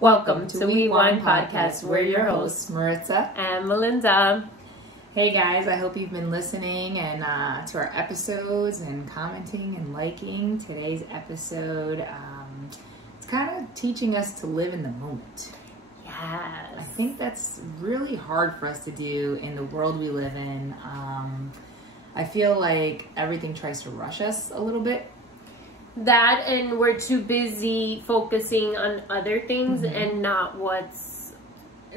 Welcome to Unwind Podcast. We're your hosts, Maritza and Melinda. Hey guys, I hope you've been listening and to our episodes and commenting and liking. Today's episode, it's kind of teaching us to live in the moment. Yes. I think that's really hard for us to do in the world we live in. I feel like everything tries to rush us a little bit. That, and we're too busy focusing on other things and not what's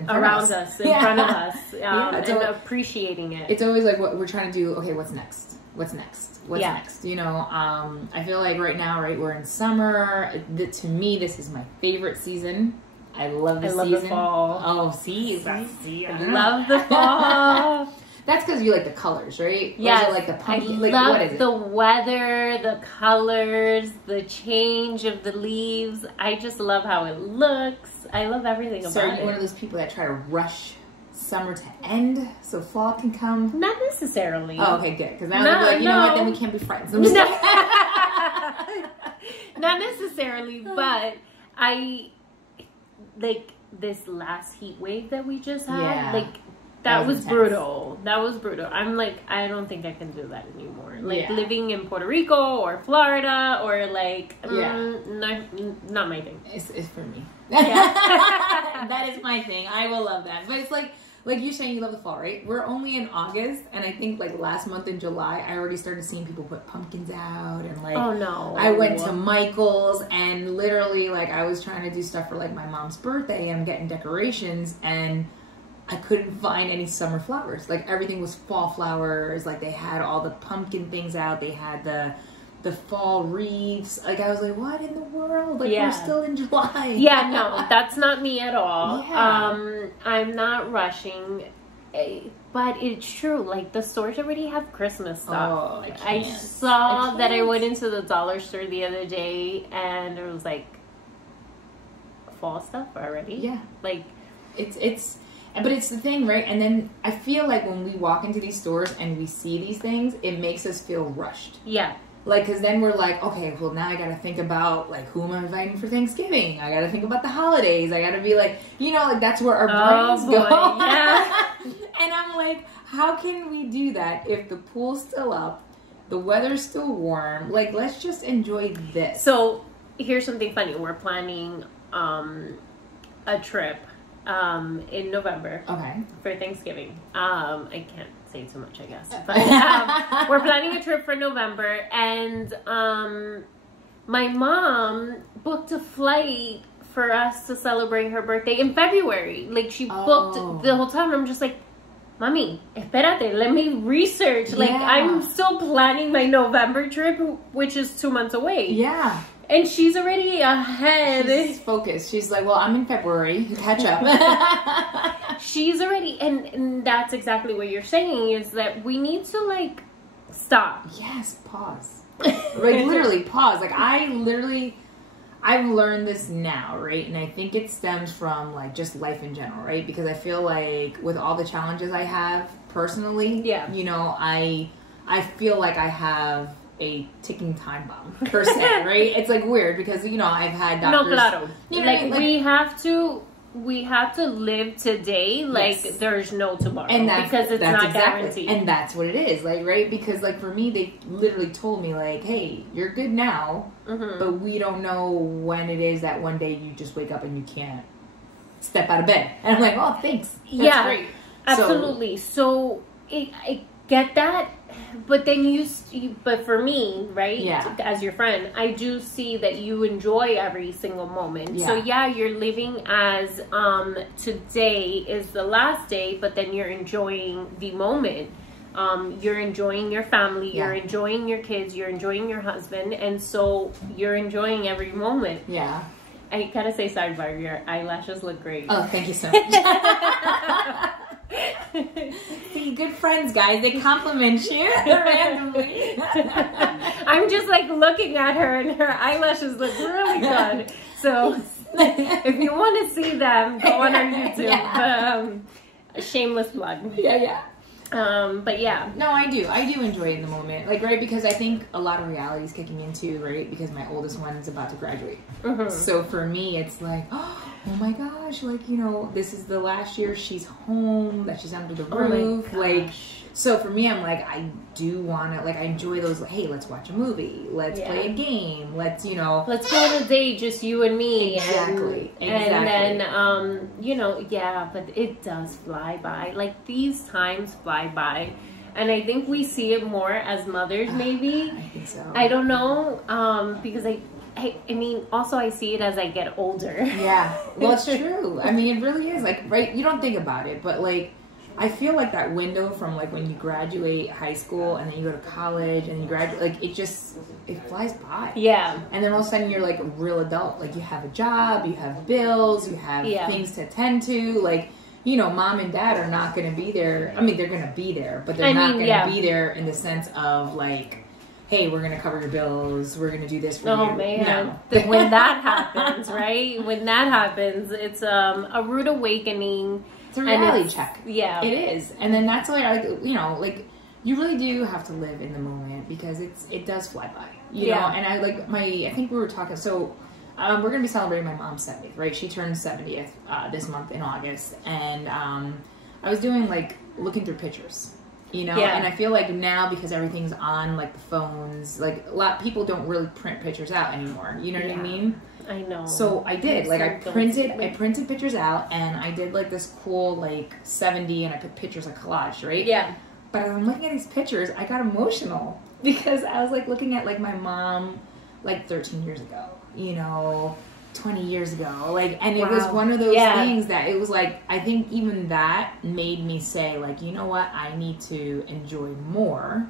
around us, in front of us, and appreciating it. It's always like what we're trying to do. Okay, what's next? What's next? What's next? You know, I feel like right now, we're in summer. To me, this is my favorite season. I love the season. I love the fall. Oh, see? I love the fall. That's because you like the colors, right? Yes. Like the pumpkin. I love what is it? The weather, the colors, the change of the leaves. I just love how it looks. I love everything about it. So are you one of those people that try to rush summer to end so fall can come? Not necessarily. Oh, okay, good. Because now I'm like, you know what? Then we can't be friends. I'm just Not necessarily, but I like this last heat wave that we just had. Yeah. Like, that was brutal. That was brutal. I'm like, I don't think I can do that anymore. Like, living in Puerto Rico or Florida or like, not my thing. It's for me. Yeah. That is my thing. I will love that. But it's like you're saying you love the fall, right? We're only in August, and I think like last month in July, I already started seeing people put pumpkins out and like. Oh no! I went to Michael's and literally like I was trying to do stuff for like my mom's birthday. And I'm getting decorations and I couldn't find any summer flowers. Like everything was fall flowers. Like they had all the pumpkin things out. They had the fall wreaths. Like I was like, what in the world? Like we're still in July. Yeah, no, that's not me at all. Yeah. I'm not rushing, but it's true. Like the stores already have Christmas stuff. Oh, I saw that I went into the dollar store the other day and it was like fall stuff already. Yeah, like but it's the thing, right? And then I feel like when we walk into these stores and we see these things, it makes us feel rushed. Yeah. Like, because then we're like, okay, well, now I got to think about, like, who am I inviting for Thanksgiving? I got to think about the holidays. I got to be like, you know, like, that's where our brains go. Yeah. And I'm like, how can we do that if the pool's still up, the weather's still warm? Like, let's just enjoy this. So, here's something funny. We're planning a trip in November. Okay. For Thanksgiving. I can't say too much, I guess. But we're planning a trip for November, and my mom booked a flight for us to celebrate her birthday in February. Like she booked the whole time. I'm just like, Mommy, espérate, let me research. Like I'm still planning my November trip, which is 2 months away. Yeah. And she's already ahead. She's focused. She's like, well, I'm in February. Catch up. She's already, and that's exactly what you're saying, is that we need to, like, stop. Yes, pause. Like, literally, pause. Like, I've learned this now, right? And I think it stems from, like, just life in general, right? Because I feel like with all the challenges I have personally, you know, I feel like I have a ticking time bomb per se, right? It's like weird because you know I've had doctors. No, claro. You know, like we have to live today like there's no tomorrow, and because it's not guaranteed. And that's what it is, like, right? Because like for me, they literally told me like, "Hey, you're good now, but we don't know when it is that one day you just wake up and you can't step out of bed." And I'm like, "Oh, thanks. That's great." Absolutely. So I get that. But then but for me, right? Yeah. As your friend, I do see that you enjoy every single moment. Yeah. So you're living as today is the last day, but then you're enjoying the moment. You're enjoying your family, you're enjoying your kids, you're enjoying your husband, and so you're enjoying every moment. Yeah. I gotta say, sidebar, your eyelashes look great. Oh, thank you so much. See, good friends, guys. They compliment you randomly. I'm just like looking at her, and her eyelashes look really good. So if you want to see them, go on our YouTube. Shameless plug. Yeah. But yeah. No, I do enjoy it in the moment. Like, right, because I think a lot of reality is kicking in too, right? Because my oldest one is about to graduate. So for me, it's like, oh, oh my gosh, like, you know, this is the last year she's home, that she's under the roof. Like, so for me, I'm like, I do want to, like, I enjoy those, like, hey, let's watch a movie. Let's play a game. Let's, you know. Let's go on a date, just you and me. Exactly. And then, you know, but it does fly by. Like, these times fly by. And I think we see it more as mothers, maybe. I think so. I don't know, because I mean, also I see it as I get older. Yeah, well, it's true. I mean, it really is. Like, right, you don't think about it, but, like, I feel like that window from, like, when you graduate high school and then you go to college and you graduate, like, it flies by. Yeah. And then all of a sudden you're, like, a real adult. Like, you have a job, you have bills, you have things to attend to. Like, you know, mom and dad are not going to be there. I mean, they're going to be there, but they're not going to be there in the sense of, like, hey, we're going to cover your bills, we're going to do this for you. Oh, man. No. When that happens, right? When that happens, it's a rude awakening. It's a reality check. Yeah. It is. And then that's why, like, you know, like, you really do have to live in the moment because it does fly by. You know? And I think we were talking, so we're going to be celebrating my mom's 70th, right? She turned 70th this month in August. And I was doing, like, looking through pictures. You know, and I feel like now because everything's on, like, the phones, like, a lot of people don't really print pictures out anymore. You know what I mean? I know. So I did. Like, I printed pictures out, and I did, like, this cool, like, 70, and I put pictures, like, collage, right? Yeah. But as I'm looking at these pictures, I got emotional because I was, like, looking at, like, my mom, like, 13 years ago, you know, 20 years ago, like, and it was one of those things that it was like, I think even that made me say, like, you know what, I need to enjoy more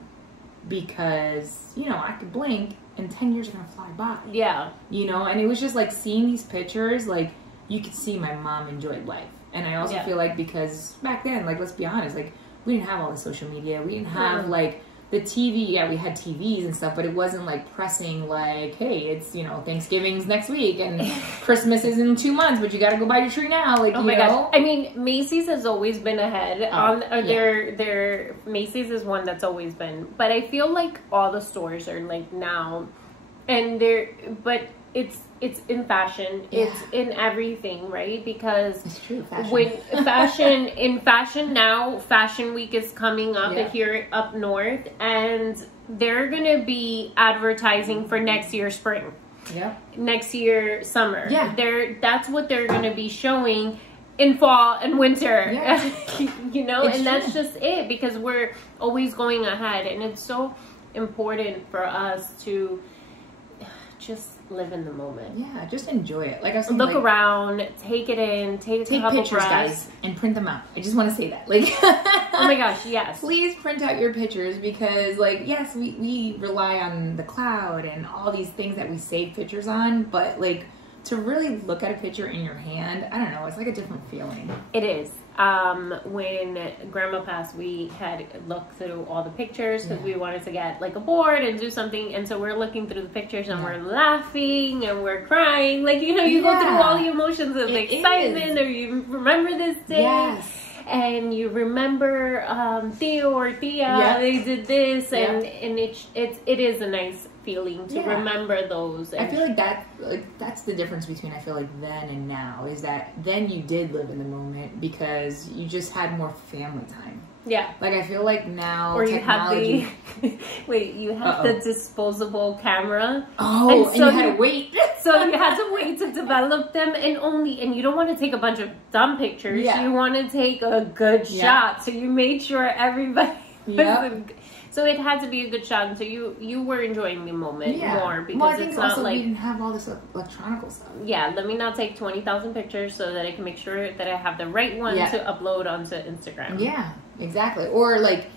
because, you know, I could blink and 10 years are gonna fly by. Yeah. You know, and it was just like seeing these pictures, like, you could see my mom enjoyed life. And I also feel like because back then, like, let's be honest, like, we didn't have all the social media, we didn't have like the TV, we had TVs and stuff, but it wasn't like pressing like, hey, it's, you know, Thanksgiving's next week and Christmas is in 2 months, but you got to go buy your tree now. Like, oh my gosh. I mean, Macy's has always been ahead on their Macy's is one that's always been, but I feel like all the stores are like now, and but it's in fashion, it's in everything, right? Because it's true, fashion. In fashion now, Fashion Week is coming up here up north, and they're gonna be advertising for next year's spring, next year summer. That's what they're gonna be showing in fall and winter. You know, it's that's just it, because we're always going ahead, and it's so important for us to just live in the moment. Yeah, just enjoy it. Like I was saying, look around, take it in, take a couple pictures, guys, and print them out. I just want to say that. Like, oh my gosh, yes. Please print out your pictures because, like, yes, we rely on the cloud and all these things that we save pictures on, but like to really look at a picture in your hand, I don't know, it's like a different feeling. It is. When Grandma passed, we had looked through all the pictures because we wanted to get like a board and do something, and so we're looking through the pictures and we're laughing and we're crying, like, you know, you go through all the emotions of excitement, or you remember this day and you remember Theo or Thea, they did this, and it is a nice feeling to remember those. I feel like that's the difference between, I feel like, then and now, is that then you did live in the moment because you just had more family time. Yeah. Like, I feel like now, or technology... you had the disposable camera. Oh, and so you had to wait. So you had to wait to develop them, and you don't want to take a bunch of dumb pictures. You want to take a good shot. So you made sure everybody so it had to be a good shot. So you were enjoying the moment more, because it's not like... we didn't have all this electronic stuff. Yeah, let me not take 20,000 pictures so that I can make sure that I have the right one to upload onto Instagram. Yeah, exactly. Or, like,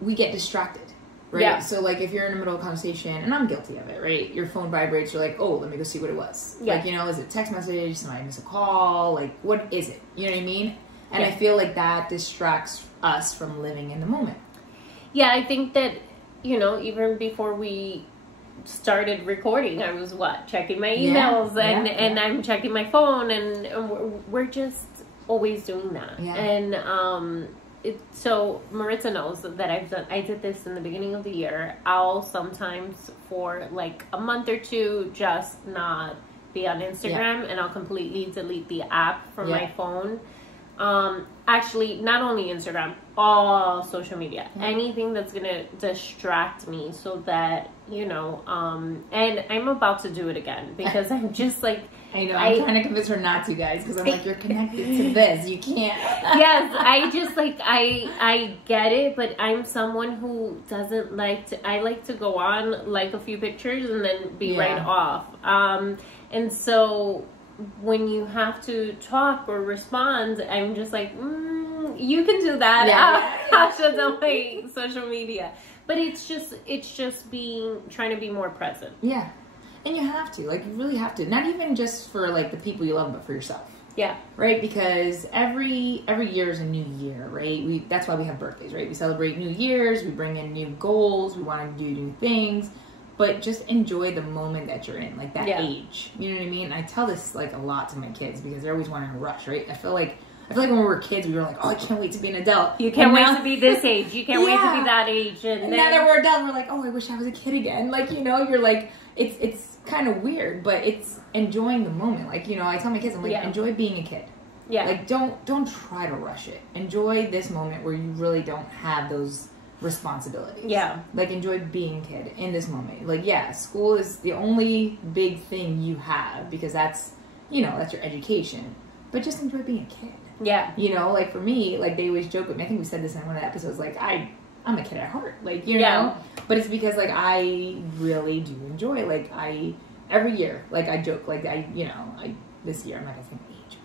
we get distracted, right? Yeah. So, like, if you're in the middle of a conversation, and I'm guilty of it, right? Your phone vibrates, you're like, oh, let me go see what it was. Yeah. Like, you know, is it a text message? Somebody missed a call? Like, what is it? You know what I mean? And I feel like that distracts us from living in the moment. Yeah, I think that, you know, even before we started recording, I was checking my emails and I'm checking my phone, and we're just always doing that. Yeah. And so Maritza knows that I did this in the beginning of the year. I'll sometimes for like a month or two just not be on Instagram, and I'll completely delete the app from my phone. Actually, not only Instagram, all social media, anything that's gonna distract me, so that, you know, and I'm about to do it again, because I'm just like, I know, I'm trying to convince her not to, guys, because I'm like, you're connected to this, you can't. Yes, I just like, I get it, but I'm someone who doesn't like to, I like to go on, like a few pictures, and then be right off. And so when you have to talk or respond, I'm just like, you can do that. I'll shut down my social media. But it's just trying to be more present. Yeah. And you have to, like, you really have to. Not even just for, like, the people you love, but for yourself. Yeah. Right? Because every year is a new year, right? That's why we have birthdays, right? We celebrate New Year's, we bring in new goals, we want to do new things. But just enjoy the moment that you're in, like that age. You know what I mean? I tell this, like, a lot to my kids, because they're always wanting to rush, right? I feel like when we were kids, we were like, oh, I can't wait to be an adult. You can't wait to be this age. You can't wait to be that age. And now that we're adult, we're like, oh, I wish I was a kid again. Like, you know, you're like, it's kind of weird, but it's enjoying the moment. Like, you know, I tell my kids, I'm like, enjoy being a kid. Yeah. Like, don't try to rush it. Enjoy this moment where you really don't have those responsibilities. Yeah. Like, enjoy being a kid in this moment. Like, yeah, school is the only big thing you have, because that's, you know, that's your education. But just enjoy being a kid. Yeah. You know, like, for me, like, they always joke with me. I think we said this in one of the episodes. Like, I'm a kid at heart. Like, you know? But it's because, like, I really do enjoy, like, every year, like, I joke, like, this year, I'm not going to say my age,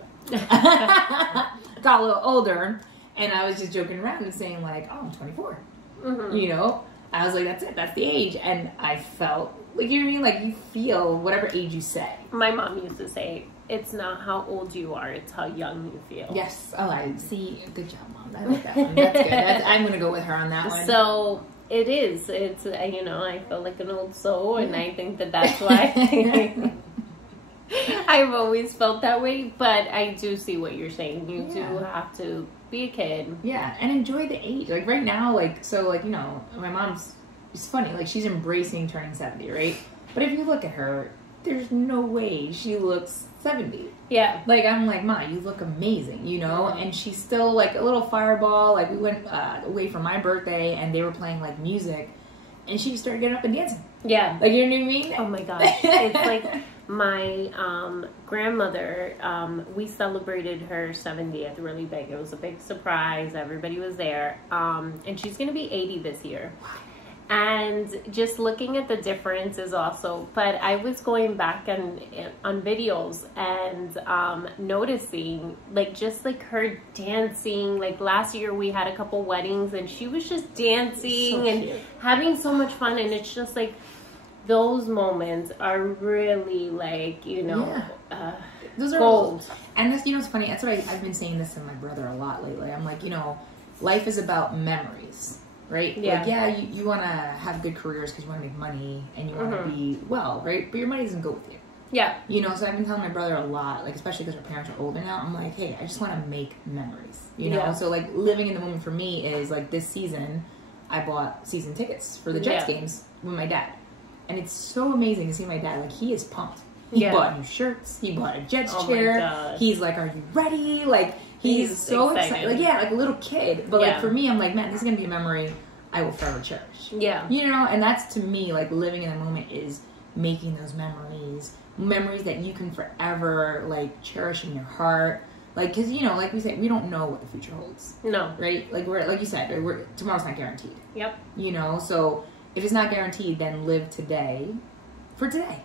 but got a little older, and I was just joking around and saying, like, oh, I'm 24. Mm-hmm. You know? I was like, that's it. That's the age. And I felt, like, you know what I mean? Like, you feel whatever age you say. My mom used to say, it's not how old you are, it's how young you feel. Yes. Oh, I see. Good job, Mom. I like that one. That's good. I'm going to go with her on that one. So, it is. It's, you know, I feel like an old soul, and I think that's why I've always felt that way. But I do see what you're saying. You do have to be a kid. Yeah, and enjoy the age. Like, right now, like, so, like, you know, my mom's, it's funny, like, she's embracing turning 70, right? But if you look at her, there's no way she looks 70. Yeah. Like, I'm like, Ma, you look amazing, you know? And she's still, like, a little fireball. Like, we went away for my birthday, and they were playing, like, music, and she started getting up and dancing. Yeah. Like, you know what I mean? Oh, my gosh. It's like my grandmother, we celebrated her 70th really big. It was a big surprise. Everybody was there. And she's going to be 80 this year. And just looking at the differences also, but I was going back on videos and noticing, like, just like her dancing. Like, last year we had a couple weddings, and she was just dancing and having so much fun. And it's just like, those moments are really, like, you know, those are gold. And this, you know, it's funny. That's what I've been saying this to my brother a lot lately. I'm like, you know, life is about memories. Right? Yeah. Like, you want to have good careers because you want to make money and you want to be well, right? But your money doesn't go with you. Yeah. You know, so I've been telling my brother a lot, like, especially because our parents are older now, I'm like, hey, I just want to make memories, you know? Yeah. So, like, living in the moment for me is, like, this season, I bought season tickets for the Jets games with my dad. And it's so amazing to see my dad. Like, he is pumped. He bought new shirts. He bought a Jets chair. He's like, are you ready? Like, he's so excited. Like, like a little kid. But, like, for me, I'm like, man, this is going to be a memory I will forever cherish. Yeah. You know, and that's, to me, like, living in the moment is making those memories that you can forever, like, cherish in your heart. Like, because, you know, like we said, we don't know what the future holds. No. Right? Like, like you said, tomorrow's not guaranteed. Yep. You know, so if it's not guaranteed, then live today for today.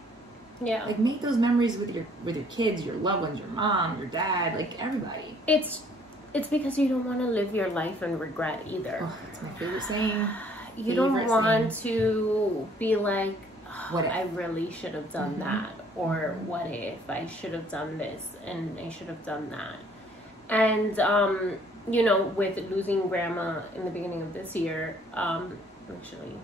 Yeah. Like, make those memories with your kids, your loved ones, your mom, your dad, like, everybody. It's because you don't want to live your life in regret either. Oh, that's my favorite saying. You don't want to be like, oh, I really should have done that. Or what if I should have done this and I should have done that. And, you know, with losing grandma in the beginning of this year, actually,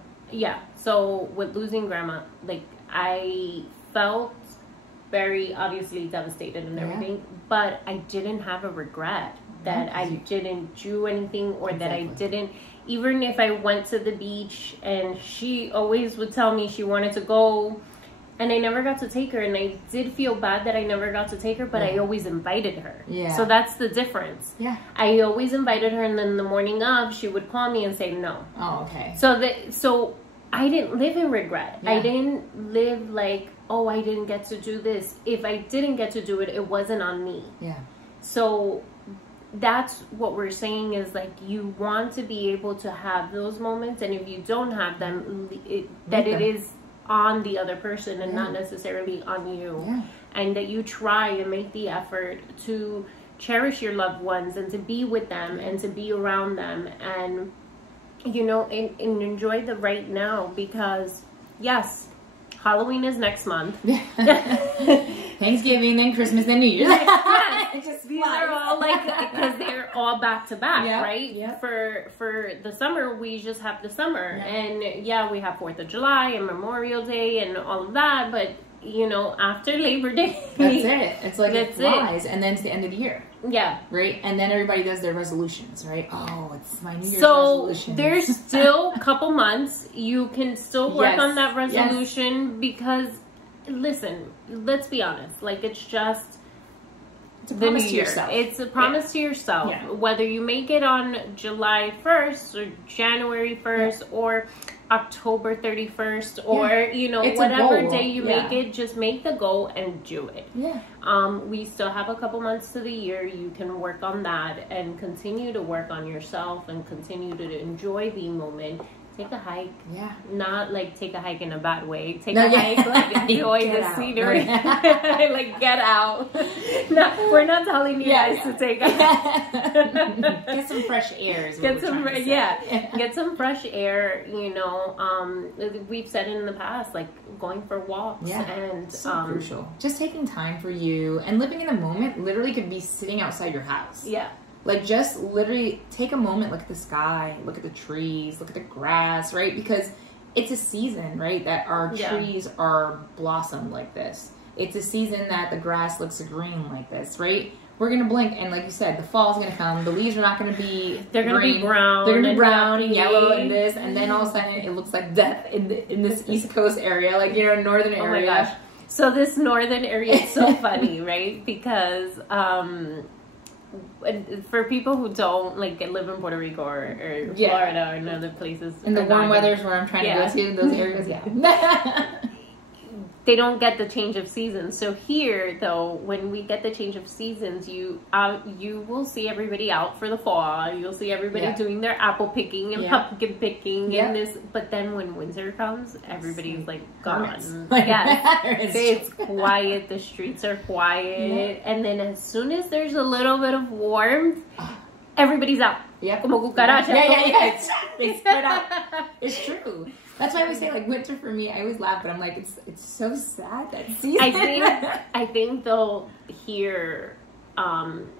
so with losing grandma, like, I felt very obviously devastated and everything, but I didn't have a regret that I didn't do anything or that I didn't, even if I went to the beach and she always would tell me she wanted to go And I never got to take her, and I did feel bad that I never got to take her, but I always invited her. Yeah. So that's the difference. Yeah. I always invited her, and then the morning of, she would call me and say no. Oh, okay. So I didn't live in regret. Yeah. I didn't live like, oh, I didn't get to do this. If I didn't get to do it, it wasn't on me. Yeah. So that's what we're saying is like you want to be able to have those moments, and if you don't have them, it is on the other person and not necessarily on you. Yeah. And that you try and make the effort to cherish your loved ones and to be with them and to be around them and, you know, and enjoy the right now, because yes, Halloween is next month. Thanksgiving, then Christmas, then New Year's. These are all like, because they're all back to back, right? Yep. For the summer, we just have the summer. And we have 4th of July and Memorial Day and all of that. But, you know, after Labor Day. That's it. It's like it flies. And then it's the end of the year. Yeah. Right? And then everybody does their resolutions, right? Oh, it's my New Year's So resolution. there's still a couple months. You can still work on that resolution because, listen, let's be honest. Like, it's just it's a promise to yourself. It's a promise to yourself. Yeah. Whether you make it on July 1st or January 1st or October 31st or, you know, it's whatever day you make it, just make the goal and do it. Yeah. We still have a couple months to the year. You can work on that and continue to work on yourself and continue to enjoy the moment. Take a hike. Yeah. Not like take a hike in a bad way. Take a hike, like enjoy the scenery. Like get out. No, we're not telling you guys to take a hike. Get some fresh air. Get some fresh air. You know, we've said it in the past, like going for walks and so crucial. Just taking time for you and living in the moment. Literally could be sitting outside your house. Yeah. Like, just literally take a moment, look at the sky, look at the trees, look at the grass, right? Because it's a season, right, that our trees are blossomed like this. It's a season that the grass looks green like this, right? We're going to blink, and like you said, the fall's going to come. The leaves are not going to be They're going to be brown. They're going to be brown and yellow and this, and then all of a sudden it looks like death in this East Coast area, like, you know, northern area. Oh, my gosh. So this northern area is so funny, right? Because... for people who don't like live in Puerto Rico or Florida or other places, in the warm weathers where I'm trying to go to, those areas, they don't get the change of seasons. So here, though, when we get the change of seasons, you will see everybody out for the fall. You'll see everybody doing their apple picking and pumpkin picking and this. But then when winter comes, everybody's like gone. It's quiet. The streets are quiet, and then as soon as there's a little bit of warmth, everybody's out. Como cucaracha. They spread out. It's true. That's why I always say, like, winter for me, I always laugh, but I'm like, it's so sad that season. I think though here,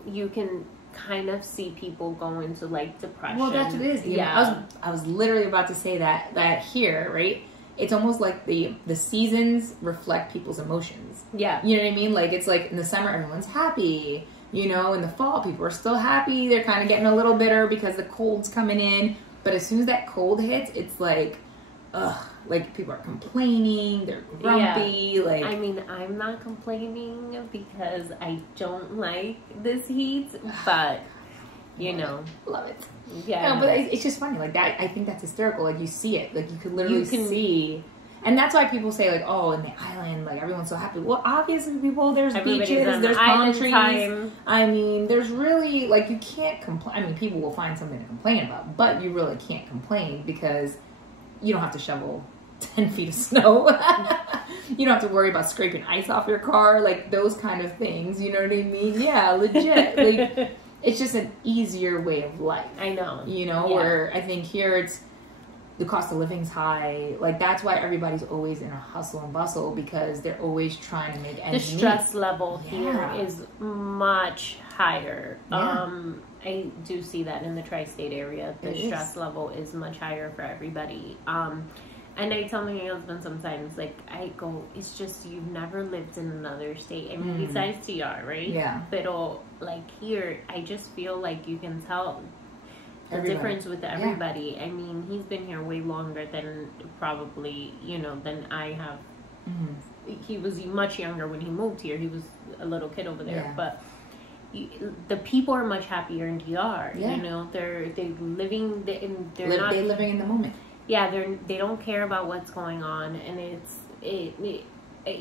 you can kind of see people go into like depression. Well, that's what it is. I was literally about to say that here, right? It's almost like the seasons reflect people's emotions. Yeah. You know what I mean? Like, it's like in the summer, everyone's happy. You know, in the fall, people are still happy. They're kind of getting a little bitter because the cold's coming in. But as soon as that cold hits, it's like, ugh, like people are complaining, they're grumpy, like... I mean, I'm not complaining because I don't like this heat, but, you know. Love it. Yeah. No, but it's just funny, like that, I think that's hysterical, like you see it, like you can literally see... And that's why people say, like, oh, in the island, like, everyone's so happy. Well, obviously, people, there's beaches, there's palm trees. I mean, there's really, like, you can't complain. I mean, people will find something to complain about, but you really can't complain because you don't have to shovel 10 feet of snow. You don't have to worry about scraping ice off your car, like, those kind of things. You know what I mean? Yeah, legit. Like, it's just an easier way of life. I know. You know, where I think here it's, the cost of living's high. Like, that's why everybody's always in a hustle and bustle, because they're always trying to make ends meet. The stress level here is much higher. I do see that in the tri-state area. The stress level is much higher for everybody. And I tell my husband sometimes, like, I go, it's just you've never lived in another state. I mean, besides TR, right? Yeah. But, like, here, I just feel like you can tell the difference with everybody. I mean, he's been here way longer than probably, you know, than I have he was much younger when he moved here. He was a little kid over there, but the people are much happier in DR. You know, they're living they're living in the moment. Yeah, they don't care about what's going on, and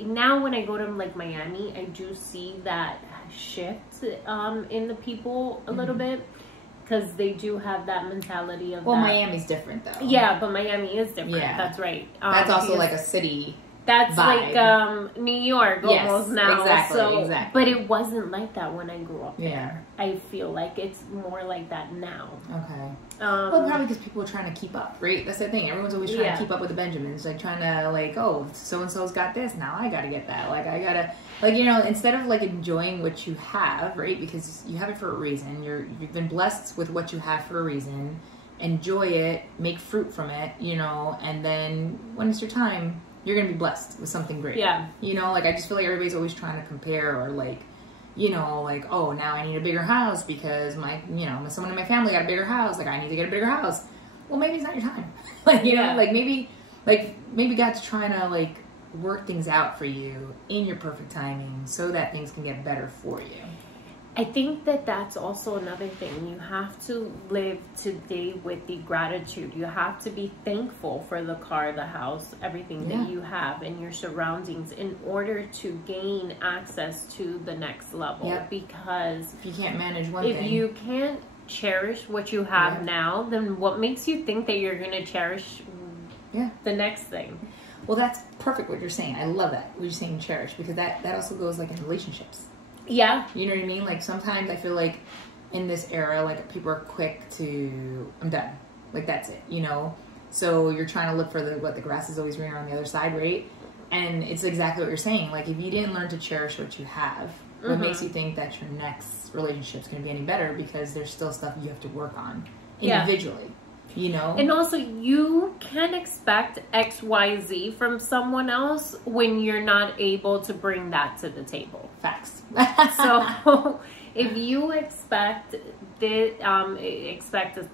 now when I go to like Miami, I do see that shift in the people a little bit, because they do have that mentality of Miami's different though. Yeah, but Miami is different. Yeah. That's right. That's also like a city. That's vibe. Like New York almost now. Exactly. But it wasn't like that when I grew up there. Yeah. I feel like it's more like that now. Okay. Well, probably because people are trying to keep up, right? That's the thing. Everyone's always trying to keep up with the Benjamins. Like trying to like, oh, so-and-so's got this. Now I got to get that. Like I got to, like, you know, instead of like enjoying what you have, right? Because you have it for a reason. You've been blessed with what you have for a reason. Enjoy it. Make fruit from it, you know, and then when it's your time, you're going to be blessed with something great. Yeah. You know, like, I just feel like everybody's always trying to compare or, like, you know, like, oh, now I need a bigger house because someone in my family got a bigger house. Like, I need to get a bigger house. Well, maybe it's not your time. Like, you know, like, maybe God's trying to, like, work things out for you in your perfect timing so that things can get better for you. I think that's also another thing. You have to live today with the gratitude. You have to be thankful for the car, the house, everything that you have and your surroundings in order to gain access to the next level. Yep. Because if you can't manage one thing. If you can't cherish what you have now, then what makes you think that you're going to cherish the next thing? Well, that's perfect what you're saying. I love that. What you're saying, cherish, because that also goes like in relationships. Yeah. You know what I mean? Like, sometimes I feel like in this era, like, people are quick to, I'm done. Like, that's it, you know? So you're trying to look for the grass is always greener on the other side, right? And it's exactly what you're saying. Like, if you didn't learn to cherish what you have, what makes you think that your next relationship's going to be any better? Because there's still stuff you have to work on individually, you know? And also, you can't expect XYZ from someone else when you're not able to bring that to the table. Facts. So if you expect a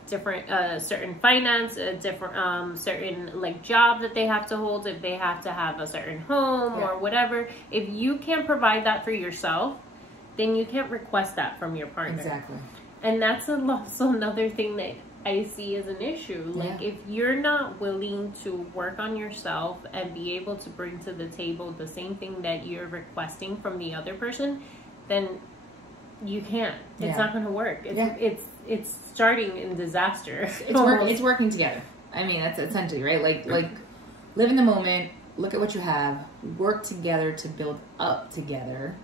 different certain finance, a different certain like job that they have to hold, if they have to have a certain home or whatever, if you can't provide that for yourself, then you can't request that from your partner. Exactly. And that's also another thing that I see as an issue. Like, if you're not willing to work on yourself and be able to bring to the table the same thing that you're requesting from the other person, then you can't. It's not going to work. It's starting in disaster. It's working together. I mean, that's essentially, right? Like live in the moment, look at what you have, work together to build up together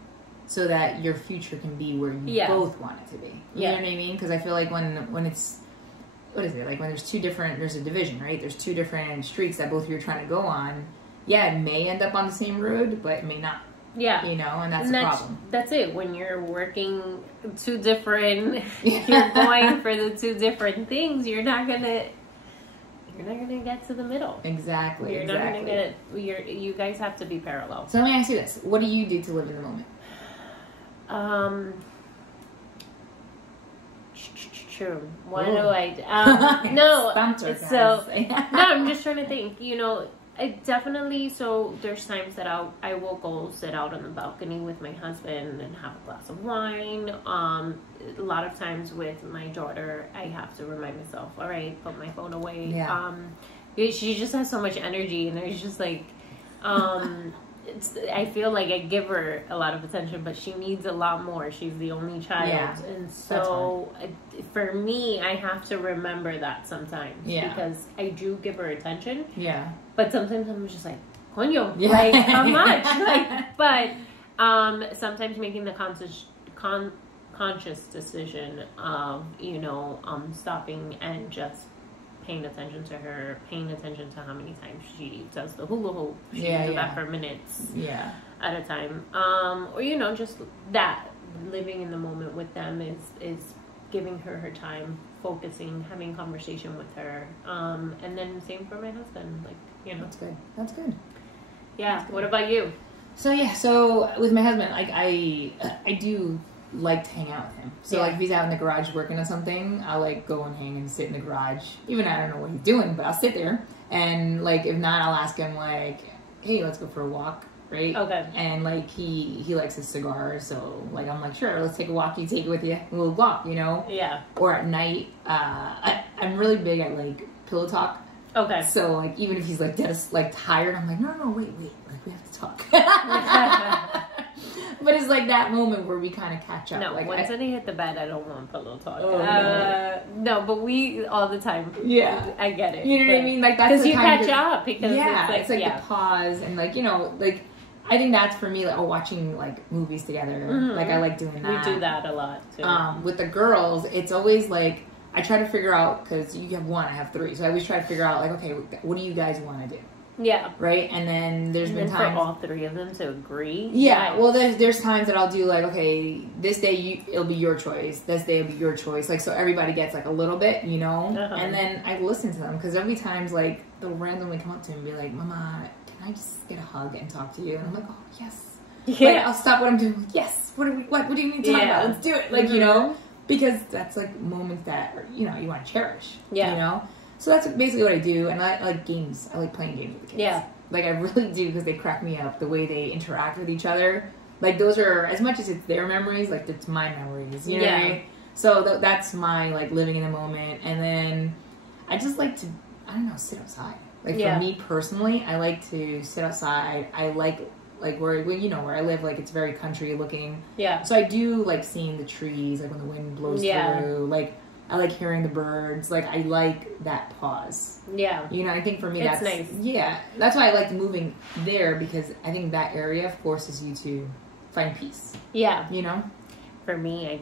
so that your future can be where you both want it to be. You know what I mean? Because I feel like when it's, what is it? Like when there's a division, right? There's two different streets that both of you are trying to go on. Yeah, it may end up on the same road, but it may not. Yeah. You know, and that's the problem. That's it. When you're working two different, you're going for the two different things, you're not gonna get to the middle. Exactly. You're not gonna get, you guys have to be parallel. So let me ask you this. What do you do to live in the moment? True. What do I do? No. I'm just trying to think. You know, I definitely. So there's times that I will go sit out on the balcony with my husband and have a glass of wine. A lot of times with my daughter, I have to remind myself, all right, put my phone away. Yeah. She just has so much energy, and there's just like, I feel like I give her a lot of attention, but she needs a lot more. She's the only child. And so for me, I have to remember that sometimes because I do give her attention. Yeah. But sometimes I'm just like, coño, like, how much? Like, but sometimes making the conscious decision of, stopping and just paying attention to her, paying attention to how many times she does the hula hoop. She does that for minutes at a time. Or, just that living in the moment with them is giving her time, focusing, having conversation with her. And then same for my husband. Like, That's good. Yeah. That's good. What about you? So with my husband, like I do like to hang out with him. So like if he's out in the garage working on something, I'll like go and hang and sit in the garage. Even I don't know what he's doing, but I'll sit there. And like if not, I'll ask him like, hey, let's go for a walk, right? Okay. And like he likes his cigar, so like I'm like, sure, let's take a walk. You take it with you, we'll walk, you know? Yeah. Or at night, I'm really big at like pillow talk. Okay. So like even if he's like dead, like tired, I'm like, no, wait, like we have to talk. But it's like that moment where we kind of catch up. No, like once I hit the bed, I don't want pillow talk. Oh, no, but we all the time. Yeah, I get it. You know what I mean? Like that's because you catch up. Because it's like the pause and like, you know, like I think that's for me, like watching like movies together. Mm-hmm. Like I like doing that. We do that a lot too. With the girls, it's always like I try to figure out, because you have one, I have three, so I always try to figure out like, okay, what do you guys want to do? Yeah. Right? And then there's been times for all three of them to agree. Yeah. Well, there's times that I'll do like, okay, this day it'll be your choice. This day it'll be your choice. Like, so everybody gets like a little bit, you know? Uh-huh. And then I listen to them, because there'll be times like they'll randomly come up to me and be like, Mama, can I just get a hug and talk to you? And I'm like, oh, yes. Yeah. Like, I'll stop what I'm doing. Yes. What do you need to talk about? Let's do it. Like, you know? Because that's like moments that, you know, you want to cherish. Yeah. You know? So that's basically what I do, and I like games. I like playing games with the kids. Yeah. Like, I really do, because they crack me up, the way they interact with each other. Like, those are, as much as it's their memories, like, it's my memories, you know what I mean? So that's my, like, living in the moment. And then I just like to, I don't know, sit outside. Like, for me personally, I like to sit outside. I like where, you know, where I live, like, it's very country looking. Yeah. So I do like seeing the trees, like, when the wind blows through. Like, I like hearing the birds. Like, I like that pause. Yeah. You know, I think for me that's nice. Yeah. That's why I like moving there, because I think that area forces you to find peace. Yeah. You know? For me,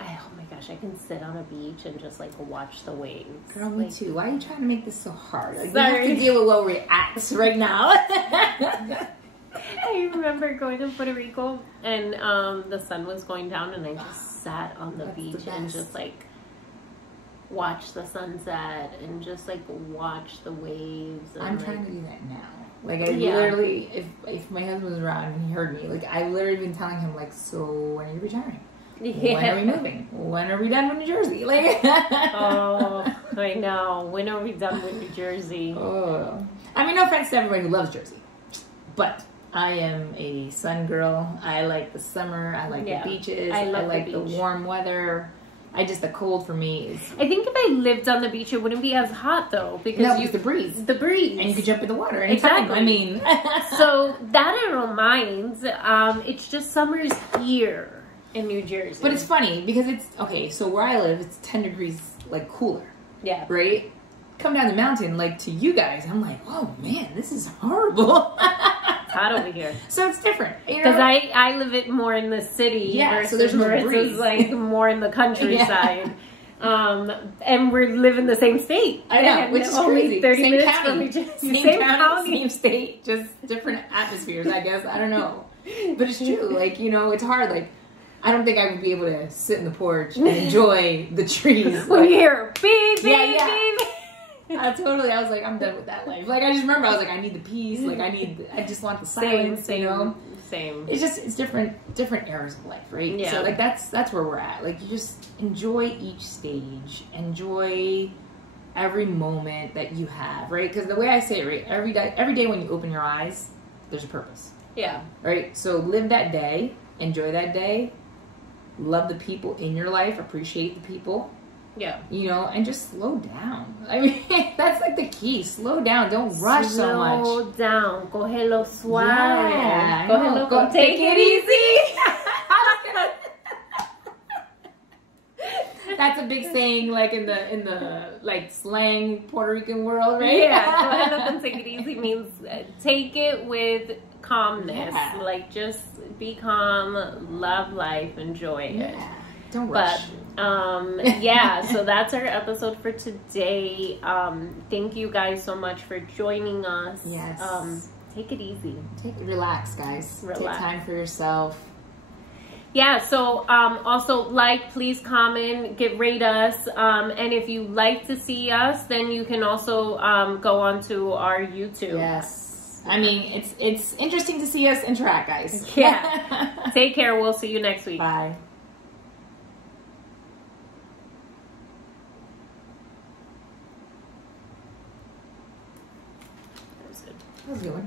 oh my gosh, I can sit on a beach and just like watch the waves. Girl, me too. Why are you trying to make this so hard? Like, you have to deal with low reacts right now. I remember going to Puerto Rico, and the sun was going down, and I just sat on the beach and just like watch the sunset and just like watch the waves. And, I'm trying to do that now. Like, I literally, if my husband was around and he heard me, like, I literally been telling him, like, so when are you retiring? Yeah. When are we moving? When are we done with New Jersey? Like, oh, I know. When are we done with New Jersey? Oh. I mean, no offense to everybody who loves Jersey, but I am a sun girl. I like the summer. I like the beaches. I like the warm weather. The cold for me is... I think if I lived on the beach, it wouldn't be as hot, though. Because the breeze. The breeze. And you could jump in the water anytime. Exactly. I mean... So, that I don't mind. It's just summer's here in New Jersey. But it's funny, because it's... Okay, so where I live, it's 10 degrees, like, cooler. Yeah. Right? Come down the mountain, like, to you guys, I'm like, oh, man, this is horrible. It's hot over here. So it's different. Because I live it more in the city. Yeah, so there's more breeze. Like more in the countryside. And we live in the same state. I know, which is crazy. 30 same minutes county. From each other. Same county, same state, just different atmospheres, I guess. I don't know. But it's true. Like, you know, it's hard. Like, I don't think I would be able to sit in the porch and enjoy the trees. When you hear beep, beep, beep. I was like, I'm done with that life. Like, I just remember, I was like, I need the peace. Like, I just want the silence, you know? Same. It's different eras of life, right? Yeah. So, like, that's where we're at. Like, you just enjoy each stage. Enjoy every moment that you have, right? Because the way I say it, right, every day when you open your eyes, there's a purpose. Yeah. Right? So, live that day. Enjoy that day. Love the people in your life. Appreciate the people. Yeah. You know, and just slow down. I mean, that's like the key. Slow down. Don't rush so much. Slow down. Cógelo suave. Yeah. Go take it easy. That's a big saying, like in the like slang Puerto Rican world, right? Yeah. Cógelo con take it easy means take it with calmness. Yeah. Like, just be calm, love life, enjoy it. Don't rush. But, yeah, so that's our episode for today. Thank you guys so much for joining us. Yes. Take it easy. Relax, guys. Relax. Take time for yourself. Yeah, so also please comment, rate us, and if you like to see us, then you can also go onto our YouTube. Yes. I mean, it's interesting to see us interact, guys. Yeah. Take care. We'll see you next week. Bye. That was good.